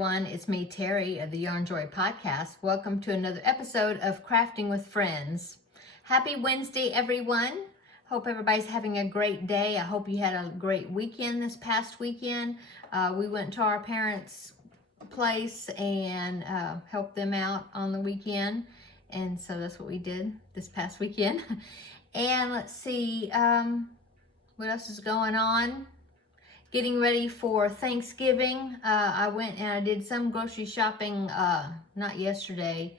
everyone, it's me, Terri of the Yarn Joy Podcast. Welcome to another episode of Crafting with Friends. Happy Wednesday, everyone. Hope everybody's having a great day. I hope you had a great weekend this past weekend. We went to our parents' place and helped them out on the weekend. And so that's what we did this past weekend. And let's see, what else is going on? Getting ready for Thanksgiving. I went and I did some grocery shopping, not yesterday,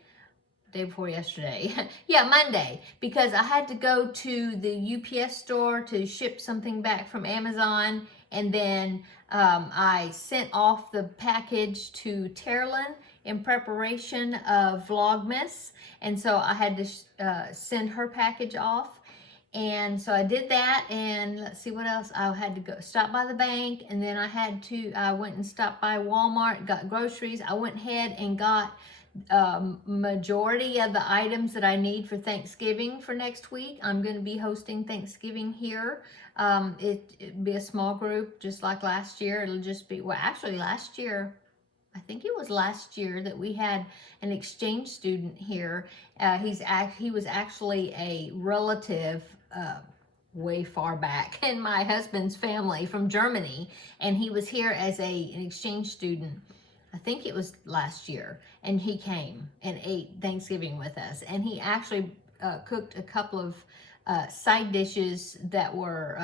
day before yesterday. Yeah, Monday, because I had to go to the UPS store to ship something back from Amazon, and then I sent off the package to Terlin in preparation of Vlogmas, and so I had to send her package off. And so I did that, and let's see what else. I had to go stop by the bank, and then I went and stopped by Walmart, got groceries. I went ahead and got majority of the items that I need for Thanksgiving for next week. I'm going to be hosting Thanksgiving here. It'd be a small group, just like last year. It'll just be, well, actually last year, I think it was last year that we had an exchange student here. He was actually a relative way far back in my husband's family from Germany, and he was here as an exchange student. I think it was last year, and he came and ate Thanksgiving with us, and he actually cooked a couple of side dishes that were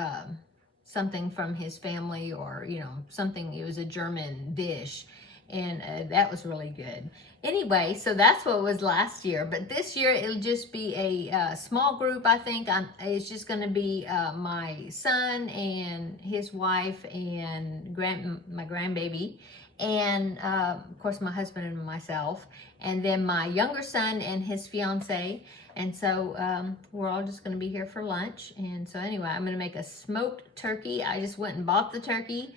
something from his family, or something. It was a German dish, and that was really good. Anyway, so that's what was last year, but this year it'll just be a small group. I think it's just going to be my son and his wife and my grandbaby, and of course my husband and myself, and then my younger son and his fiance. And so we're all just going to be here for lunch. And so anyway, I'm going to make a smoked turkey. I just went and bought the turkey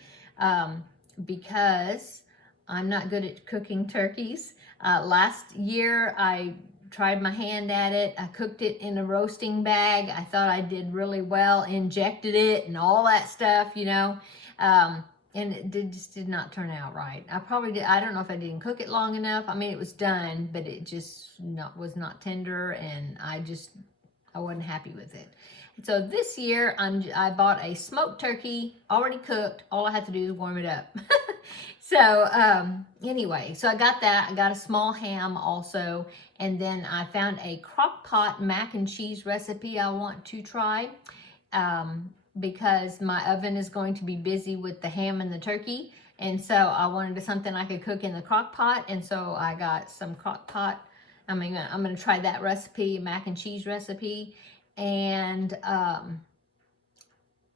because I'm not good at cooking turkeys. Last year, I tried my hand at it. I cooked it in a roasting bag. I thought I did really well, injected it and all that stuff, and it just did not turn out right. I don't know if I didn't cook it long enough. I mean, it was done, but it just was not tender, and I wasn't happy with it. So this year, I bought a smoked turkey, already cooked. All I have to do is warm it up. So anyway, so I got that. I got a small ham also. And then I found a crock pot mac and cheese recipe I want to try because my oven is going to be busy with the ham and the turkey. And so I wanted something I could cook in the crock pot. And so I got some crock pot. I'm going to try that recipe, mac and cheese recipe. And we're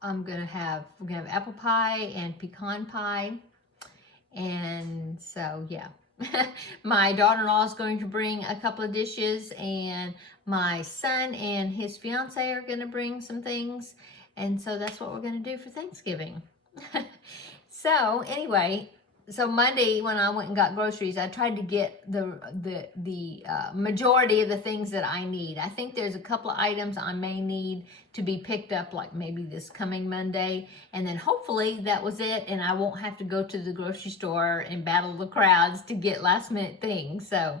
going to have apple pie and pecan pie. And so, yeah, my daughter-in-law is going to bring a couple of dishes, and my son and his fiance are going to bring some things. And so that's what we're going to do for Thanksgiving. So anyway, so Monday when I went and got groceries, I tried to get the majority of the things that I need. I think there's a couple of items I may need to be picked up, like maybe this coming Monday, and then hopefully that was it, and I won't have to go to the grocery store and battle the crowds to get last minute things. So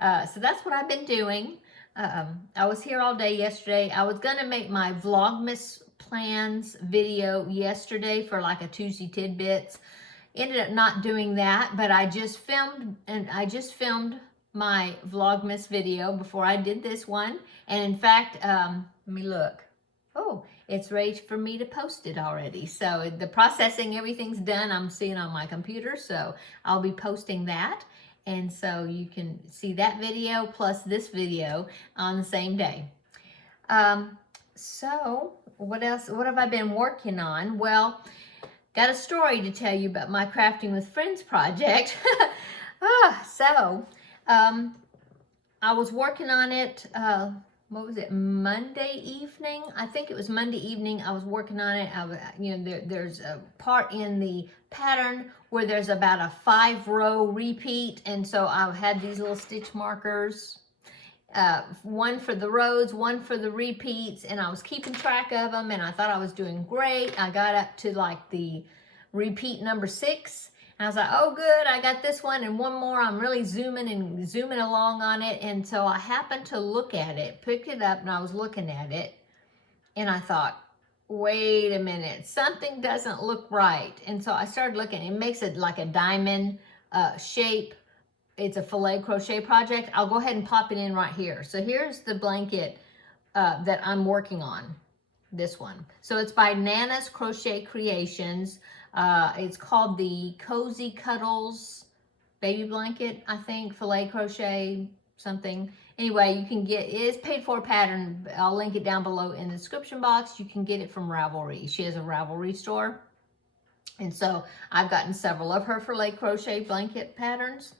that's what I've been doing. I was here all day yesterday. I was gonna make my Vlogmas plans video yesterday for like a Tuesday tidbits. Ended up not doing that, but I just filmed my Vlogmas video before I did this one. And in fact, let me look. Oh, it's ready for me to post it already. So the processing, everything's done. I'm seeing on my computer, so I'll be posting that. And so you can see that video plus this video on the same day. So what else? What have I been working on? Well, got a story to tell you about my Crafting with Friends project. I was working on it, what was it, Monday evening? I think it was Monday evening I was working on it. There's a part in the pattern where there's about a 5-row repeat, and so I had these little stitch markers, one for the rows, one for the repeats, and I was keeping track of them, and I thought I was doing great. I got up to like the repeat number 6, And I was like, oh good, I got this one and one more. I'm really zooming along on it. And so I happened to look at it, picked it up, and I was looking at it. And I thought, wait a minute, something doesn't look right. And so I started looking. It makes it like a diamond shape. It's a filet crochet project. I'll go ahead and pop it in right here. So here's the blanket that I'm working on, this one. So it's by Nana's Crochet Creations. It's called the Cozy Cuddles baby blanket, I think, filet crochet something. Anyway, you can get, it is paid for pattern. I'll link it down below in the description box. You can get it from Ravelry. She has a Ravelry store. And so I've gotten several of her filet crochet blanket patterns.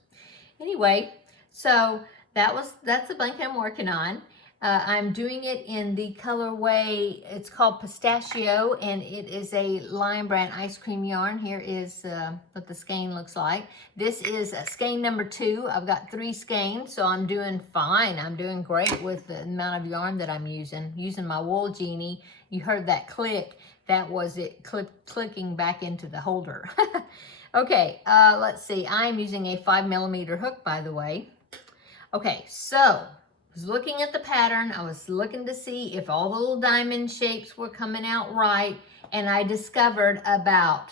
Anyway, so that's the blanket I'm working on. I'm doing it in the colorway, it's called Pistachio, and it is a Lion Brand ice cream yarn. Here is what the skein looks like. This is skein number 2. I've got 3 skeins, so I'm doing fine. I'm doing great with the amount of yarn that I'm using my Wool Genie. You heard that click. That was it clicking back into the holder. Okay, let's see. I'm using a 5mm hook, by the way. Okay, so I was looking at the pattern. I was looking to see if all the little diamond shapes were coming out right. And I discovered about,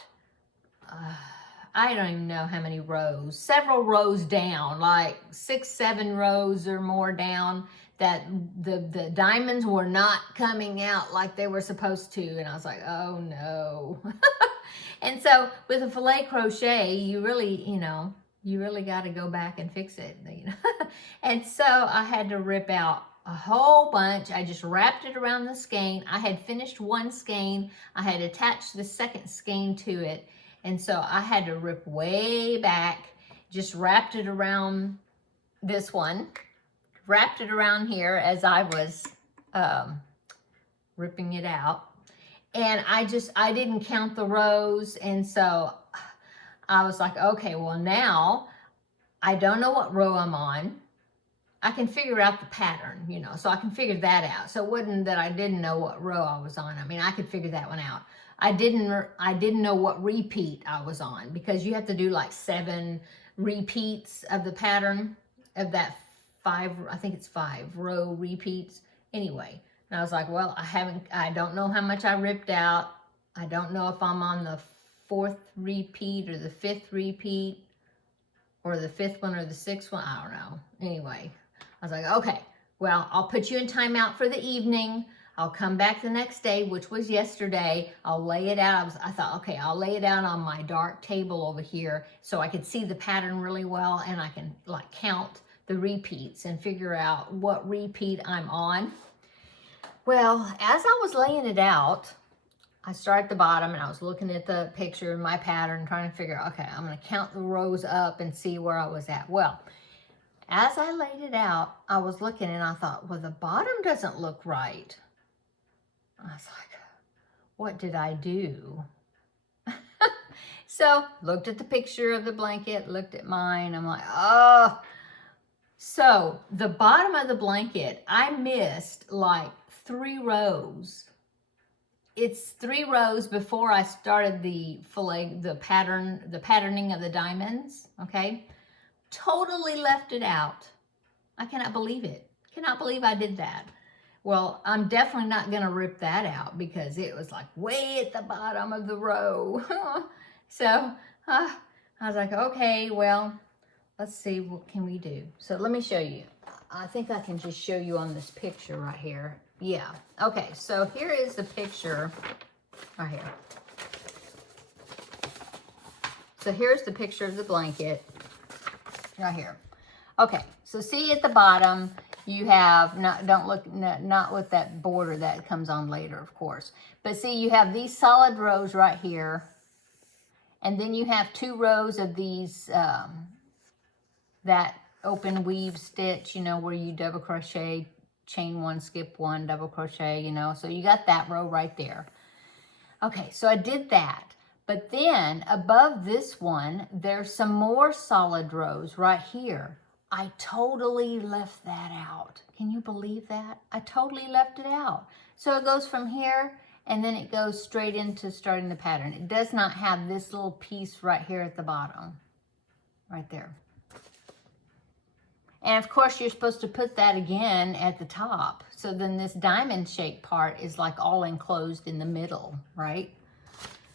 I don't even know how many rows, several rows down, like 6, 7 rows or more down, that the diamonds were not coming out like they were supposed to. And I was like, oh no. And so with a filet crochet, you really, you really got to go back and fix it, And so I had to rip out a whole bunch. I just wrapped it around the skein. I had finished one skein. I had attached the second skein to it. And so I had to rip way back, just wrapped it around this one, wrapped it around here as I was ripping it out. And I didn't count the rows. And so I was like, okay, well now I don't know what row I'm on. I can figure out the pattern, so I can figure that out. So it wasn't that I didn't know what row I was on. I mean, I could figure that one out. I didn't know what repeat I was on, because you have to do like 7 repeats of the pattern of that 5, I think it's 5 row repeats. Anyway, and I was like, well, I don't know how much I ripped out. I don't know if I'm on the 4th repeat or the 5th repeat or the 5th one or the 6th one. I don't know. Anyway, I was like, okay, well, I'll put you in timeout for the evening. I'll come back the next day, which was yesterday. I'll lay it out. I thought, okay, I'll lay it out on my dark table over here so I could see the pattern really well, and I can like count the repeats and figure out what repeat I'm on. Well, as I was laying it out, I started at the bottom and I was looking at the picture and my pattern, trying to figure out, okay, I'm going to count the rows up and see where I was at. Well, as I laid it out, I was looking and I thought, well, the bottom doesn't look right. I was like, what did I do? So, looked at the picture of the blanket, looked at mine. I'm like, oh. So, the bottom of the blanket, I missed like 3 rows. It's 3 rows before I started the patterning of the diamonds, okay? Totally left it out. I cannot believe it. Cannot believe I did that. Well, I'm definitely not going to rip that out because it was like way at the bottom of the row. So I was like, okay, well, let's see, what can we do? So let me show you. I think I can just show you on this picture right here. Yeah. Okay, so here is the picture right here. So here's the picture of the blanket right here. Okay, so see at the bottom, you have, not with that border that comes on later, of course. But see, you have these solid rows right here. And then you have 2 rows of these, that open weave stitch, where you double crochet, chain 1, skip 1, double crochet, So you got that row right there. Okay, so I did that. But then above this one, there's some more solid rows right here. I totally left that out. Can you believe that? I totally left it out. So it goes from here and then it goes straight into starting the pattern. It does not have this little piece right here at the bottom, right there. And of course you're supposed to put that again at the top. So then this diamond shaped part is like all enclosed in the middle, right?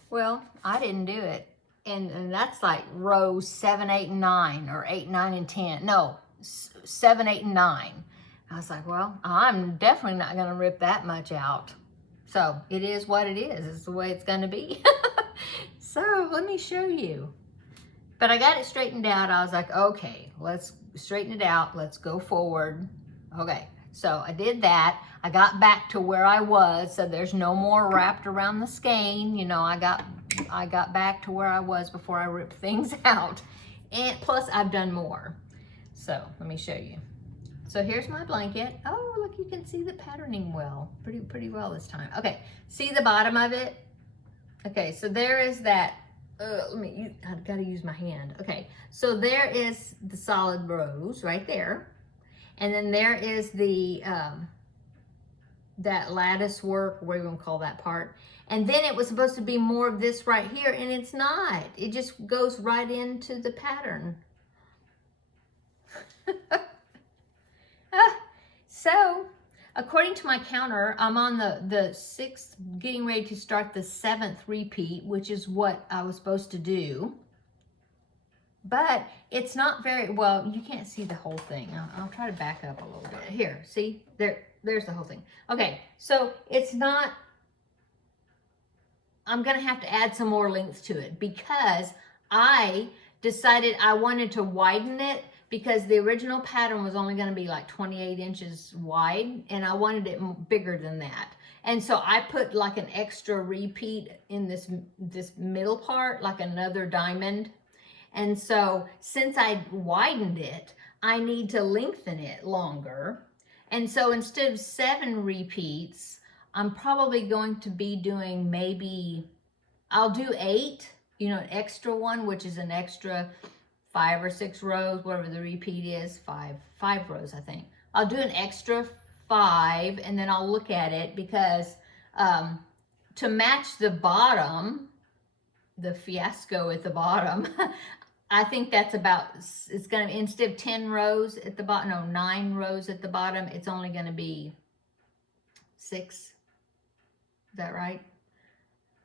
Well, I didn't do it. And that's like rows 7, 8, and 9, or 8, 9, and 10. No, 7, 8, and 9. I was like, well, I'm definitely not going to rip that much out. So it is what it is. It's the way it's going to be. So let me show you. But I got it straightened out. I was like, okay, let's straighten it out. Let's go forward. Okay, so I did that. I got back to where I was, so there's no more wrapped around the skein. You know, I got back to where I was before I ripped things out. And plus I've done more. So let me show you. So here's my blanket. Oh, look, you can see the patterning well. Pretty well this time. Okay, see the bottom of it? Okay, so there is that. I've got to use my hand. Okay, so there is the solid rows right there. And then there is the, that lattice work, what are you going to call that part? And then it was supposed to be more of this right here, and it's not. It just goes right into the pattern. So, according to my counter, I'm on the 6th, getting ready to start the 7th repeat, which is what I was supposed to do. But it's not very, well, you can't see the whole thing. I'll try to back up a little bit. Here, see? There's the whole thing. Okay, so it's not, I'm going to have to add some more length to it because I decided I wanted to widen it because the original pattern was only going to be like 28 inches wide, and I wanted it bigger than that. And so I put like an extra repeat in this middle part, like another diamond. And so since I widened it, I need to lengthen it longer. And so instead of 7 repeats, I'm probably going to be doing maybe, I'll do 8, you know, an extra one, which is an extra 5 or 6 rows, whatever the repeat is, 5 rows, I think. I'll do an extra 5, and then I'll look at it because to match the bottom, the fiasco at the bottom, I think that's about, it's going to, instead of 10 rows at the bottom, no, 9 rows at the bottom, it's only going to be 6. Is that right?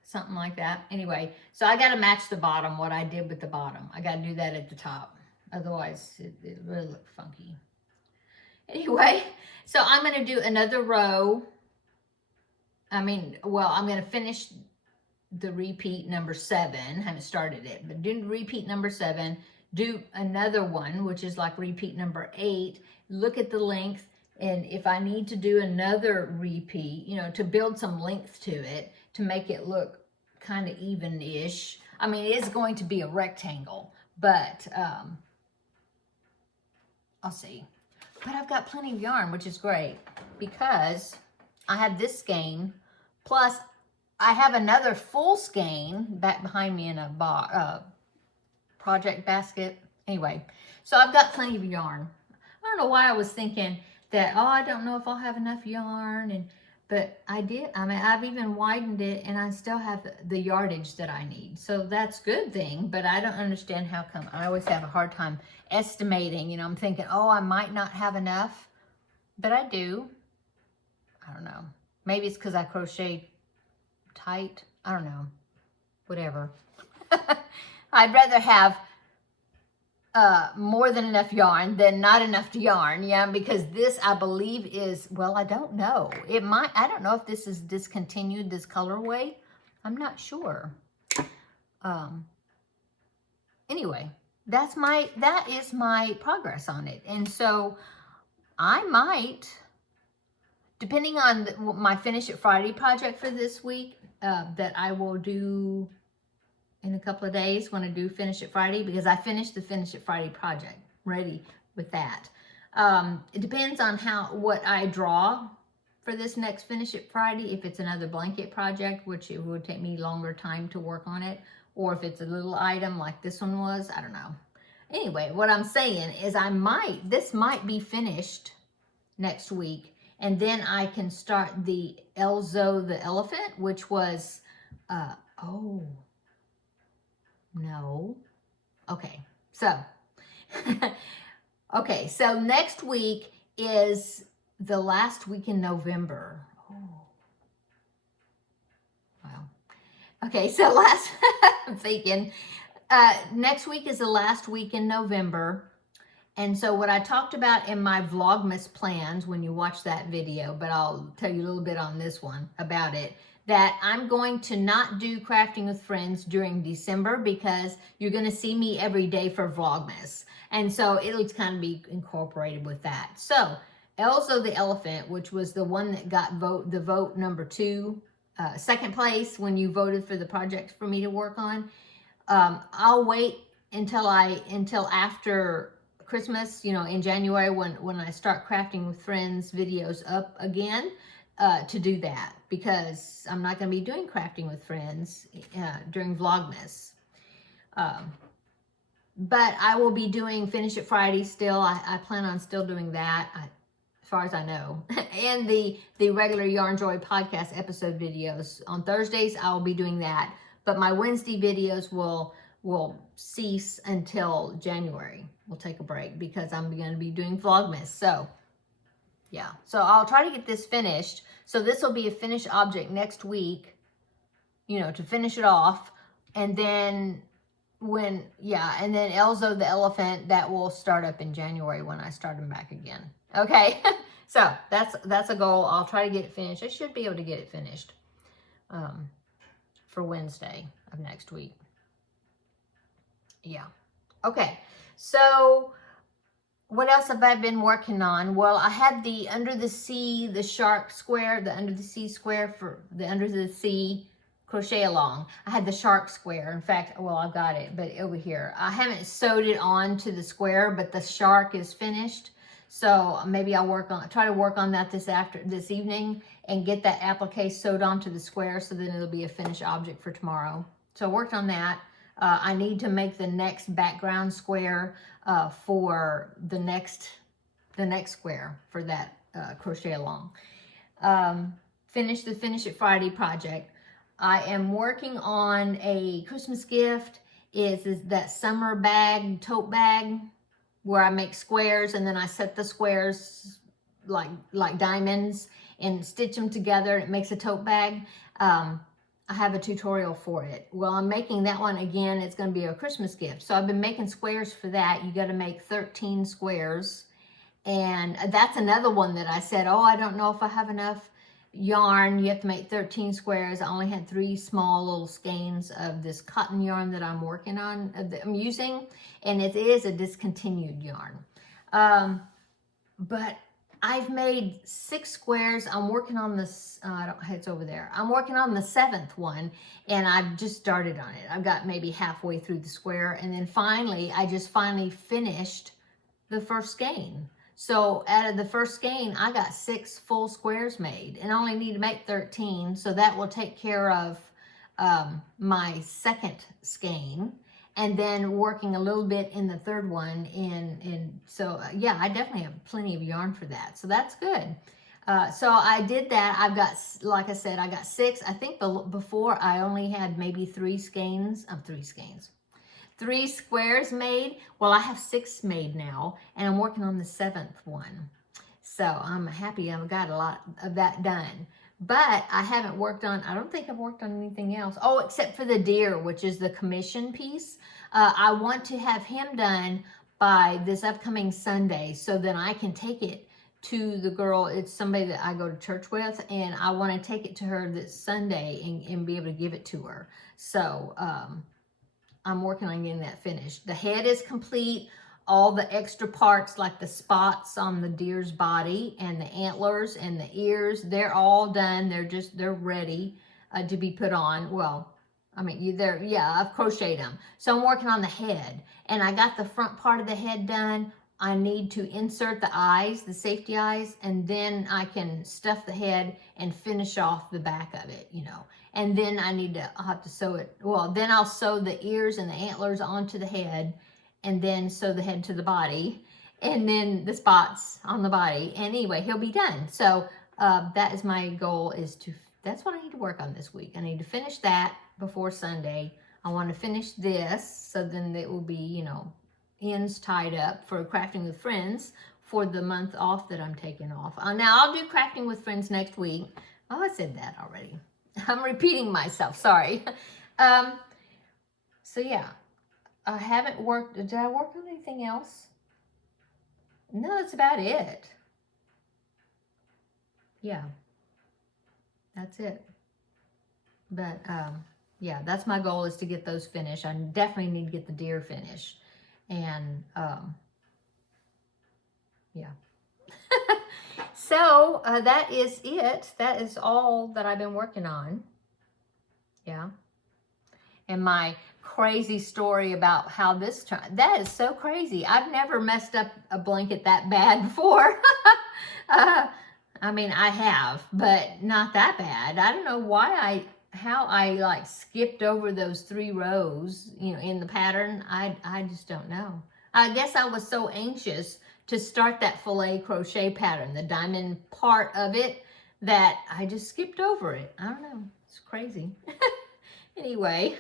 Something like that. Anyway, so I got to match the bottom, what I did with the bottom. I got to do that at the top. Otherwise, it really look funky. Anyway, so I'm going to do another row. I'm going to finish the repeat number 7. Haven't started it, but do repeat number 7. Do another one, which is like repeat number 8. Look at the length. And if I need to do another repeat, you know, to build some length to it, to make it look kind of even-ish. I mean, it is going to be a rectangle, but I'll see. But I've got plenty of yarn, which is great, because I have this skein, plus I have another full skein back behind me in a project basket. Anyway, so I've got plenty of yarn. I don't know why I was thinking that, oh, I don't know if I'll have enough yarn, but I did. I mean, I've even widened it, and I still have the yardage that I need. So that's a good thing, but I don't understand how come. I always have a hard time estimating. You know, I'm thinking, oh, I might not have enough, but I do. I don't know. Maybe it's because I crochet tight. I don't know. Whatever. I'd rather have more than enough yarn than not enough yarn, yeah, because this, I believe, is, well, I don't know. It might, I don't know if this is discontinued, this colorway. I'm not sure. Anyway, that is my progress on it. And so I might, depending on my Finish It Friday project for this week, that I will do in a couple of days when I do Finish It Friday, because I finished the Finish It Friday project, ready with that. It depends on what I draw for this next Finish It Friday, if it's another blanket project, which it would take me longer time to work on it, or if it's a little item like this one was, I don't know. Anyway, what I'm saying is this might be finished next week, And then I can start the Elzo the elephant, which was, oh, no. Okay, so, okay, so next week is the last week in November. Oh, wow. Okay, so I'm thinking, next week is the last week in November. And so what I talked about in my Vlogmas plans when you watch that video, but I'll tell you a little bit on this one about it, that I'm going to not do Crafting with Friends during December because you're going to see me every day for Vlogmas. And so it'll kind of be incorporated with that. So Elzo the Elephant, which was the one that got the vote number 2, second place when you voted for the project for me to work on. I'll wait until after Christmas, you know, in January when I start Crafting with Friends videos up again to do that, because I'm not going to be doing Crafting with Friends during Vlogmas. But I will be doing Finish It Friday still. I plan on still doing that, as far as I know. And the regular Yarn Joy podcast episode videos. On Thursdays, I will be doing that. But my Wednesday videos will cease until January. We'll take a break because I'm going to be doing Vlogmas. So, yeah. So I'll try to get this finished. So this will be a finished object next week, you know, to finish it off. And then and then Elzo the Elephant, that will start up in January when I start him back again. Okay. So that's a goal. I'll try to get it finished. I should be able to get it finished for Wednesday of next week. Yeah. Okay. So what else have I been working on? Well, I had the Under the Sea, the shark square, the Under the Sea square for the Under the Sea crochet along. I had the shark square. In fact, well, I've got it, but over here. I haven't sewed it on to the square, but the shark is finished. So maybe I'll try to work on that this evening and get that applique sewed onto the square, so then it'll be a finished object for tomorrow. So I worked on that. I need to make the next background square for the next square for that crochet along. Finish the Finish It Friday project. I am working on a Christmas gift. Is that summer bag, tote bag, where I make squares and then I set the squares like diamonds and stitch them together. It makes a tote bag. I have a tutorial for it. Well, I'm making that one again. It's going to be a Christmas gift. So I've been making squares for that. You got to make 13 squares. And that's another one that I said, oh, I don't know if I have enough yarn. You have to make 13 squares. I only had 3 small little skeins of this cotton yarn that I'm working on, that I'm using. And it is a discontinued yarn. But I've made 6 squares. I'm working on this, it's over there. I'm working on the 7th one, and I've just started on it. I've got maybe halfway through the square, and then I just finally finished the first skein. So out of the first skein, I got 6 full squares made, and I only need to make 13, so that will take care of my second skein. And then working a little bit in the third one. And so, yeah, I definitely have plenty of yarn for that. So that's good. So I did that. I've got, like I said, I got 6. I think before I only had maybe 3 skeins. 3 squares made. Well, I have 6 made now. And I'm working on the 7th one. So I'm happy I've got a lot of that done. But I haven't worked on, I don't think I've worked on anything else. Oh, except for the deer, which is the commission piece. I want to have him done by this upcoming Sunday, so then I can take it to the girl. It's somebody that I go to church with, and I want to take it to her this Sunday and be able to give it to her. So I'm working on getting that finished. The head is complete. All the extra parts, like the spots on the deer's body and the antlers and the ears, they're all done. They're ready to be put on. Well, I mean, I've crocheted them. So I'm working on the head, and I got the front part of the head done. I need to insert the eyes, the safety eyes, and then I can stuff the head and finish off the back of it, you know. And then I'll have to sew it. Well, then I'll sew the ears and the antlers onto the head, and then sew the head to the body. and then the spots on the body. And anyway, he'll be done. So that is my goal, that's what I need to work on this week. I need to finish that before Sunday. I want to finish this, so then it will be, ends tied up for Crafting with Friends for the month off that I'm taking off. Now, I'll do Crafting with Friends next week. Oh, I said that already. I'm repeating myself. Sorry. So, yeah. I haven't worked. Did I work on anything else? No, that's about it. Yeah. That's it. But, yeah, that's my goal, is to get those finished. I definitely need to get the deer finished. And, yeah. So, that is it. That is all that I've been working on. Yeah. And my crazy story about how this turned, that is so crazy. I've never messed up a blanket that bad before. I mean, I have, but not that bad. I don't know how I like skipped over those 3 rows, in the pattern. I just don't know. I guess I was so anxious to start that filet crochet pattern, the diamond part of it, that I just skipped over it. I don't know. It's crazy. Anyway,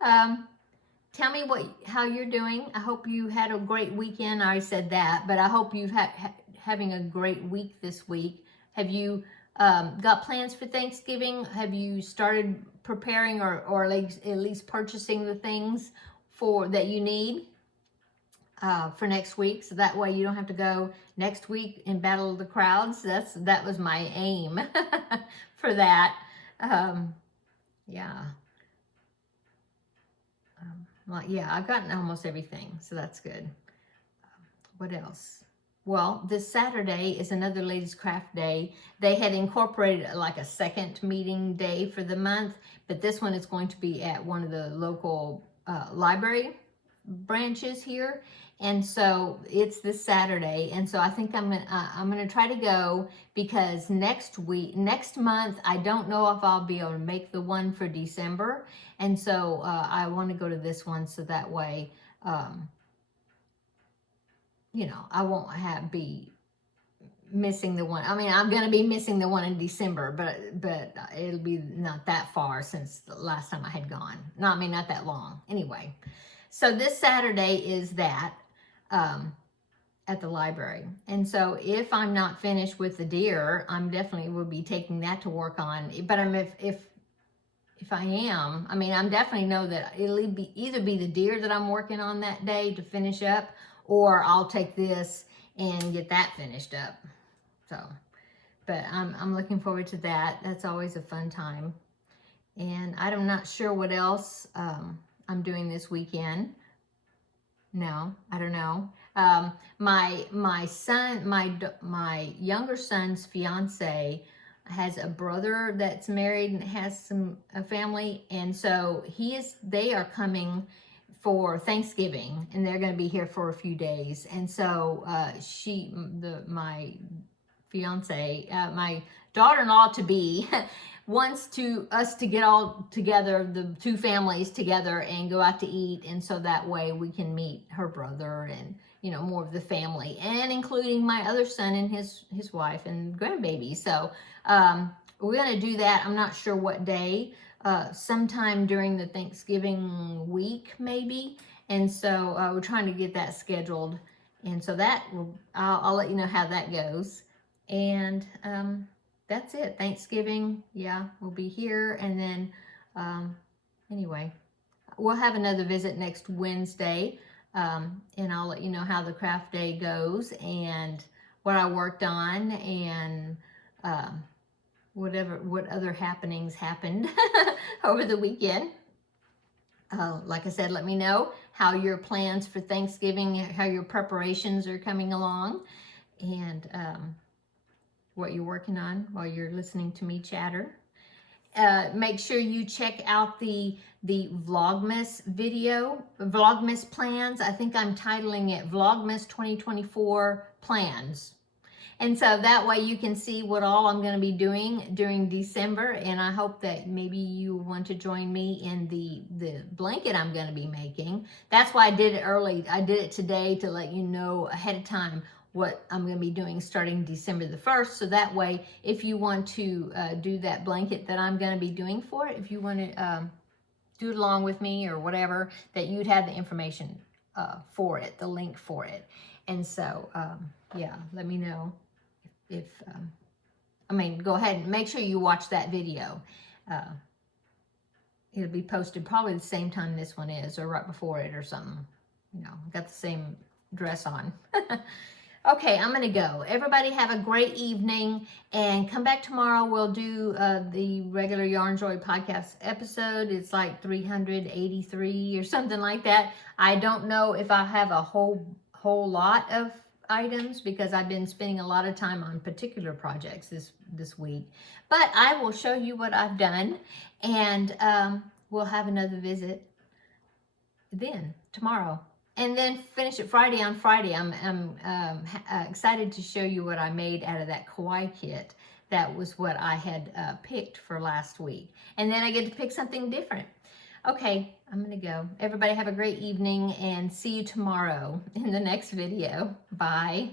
tell me how you're doing. I hope you had a great weekend. I already said that, but I hope you've having a great week this week. Have you got plans for Thanksgiving? Have you started preparing or at least purchasing the things that you need for next week? So that way you don't have to go next week and battle the crowds. That was my aim for that. Yeah. Yeah, I've gotten almost everything, so that's good. What else? Well, this Saturday is another Ladies Craft Day. They had incorporated like a second meeting day for the month, but this one is going to be at one of the local library branches here. And so it's this Saturday, and so I think I'm gonna try to go, because next month, I don't know if I'll be able to make the one for December, and so I want to go to this one, so that way, I won't be missing the one. I mean, I'm gonna be missing the one in December, but it'll be not that far since the last time I had gone. No, I mean, not that long. Anyway, so this Saturday is that. At the library. And so if I'm not finished with the deer, I'm definitely will be taking that to work on. But if I am, I mean, I'm definitely know that it'll either be the deer that I'm working on that day to finish up, or I'll take this and get that finished up. So, but I'm looking forward to that. That's always a fun time. And I'm not sure what else I'm doing this weekend. No, I don't know. My son, my younger son's fiance has a brother that's married and has a family, and so they are coming for Thanksgiving, and they're going to be here for a few days. And so my fiance, my daughter-in-law to be wants us to get all together, the 2 families together, and go out to eat, and so that way we can meet her brother and more of the family, and including my other son and his wife and grandbaby. So we're going to do that. I'm not sure what day, sometime during the Thanksgiving week maybe, and so we're trying to get that scheduled, and so I'll let you know how that goes. And that's it. Thanksgiving, yeah, we'll be here. And then, anyway, we'll have another visit next Wednesday. And I'll let you know how the craft day goes and what I worked on, and what other happenings happened over the weekend. Like I said, let me know how your plans for Thanksgiving, how your preparations are coming along, and what you're working on while you're listening to me chatter. Make sure you check out the Vlogmas video, Vlogmas plans. I think I'm titling it Vlogmas 2024 Plans. And so that way you can see what all I'm going to be doing during December. And I hope that maybe you want to join me in the blanket I'm going to be making. That's why I did it early. I did it today to let you know ahead of time what I'm going to be doing starting December the 1st. So that way, if you want to do that blanket that I'm going to be doing for it, if you want to do it along with me or whatever, that you'd have the information for it, the link for it. And so, yeah, let me know if go ahead and make sure you watch that video. It'll be posted probably the same time this one is, or right before it or something. You know, got the same dress on. Okay, I'm going to go. Everybody have a great evening, and come back tomorrow. We'll do the regular Yarn Joy podcast episode. It's like 383 or something like that. I don't know if I have a whole lot of items because I've been spending a lot of time on particular projects this week. But I will show you what I've done, and we'll have another visit then tomorrow. And then finish it Friday. On Friday, I'm excited to show you what I made out of that kawaii kit. That was what I had picked for last week. And then I get to pick something different. Okay, I'm going to go. Everybody have a great evening and see you tomorrow in the next video. Bye.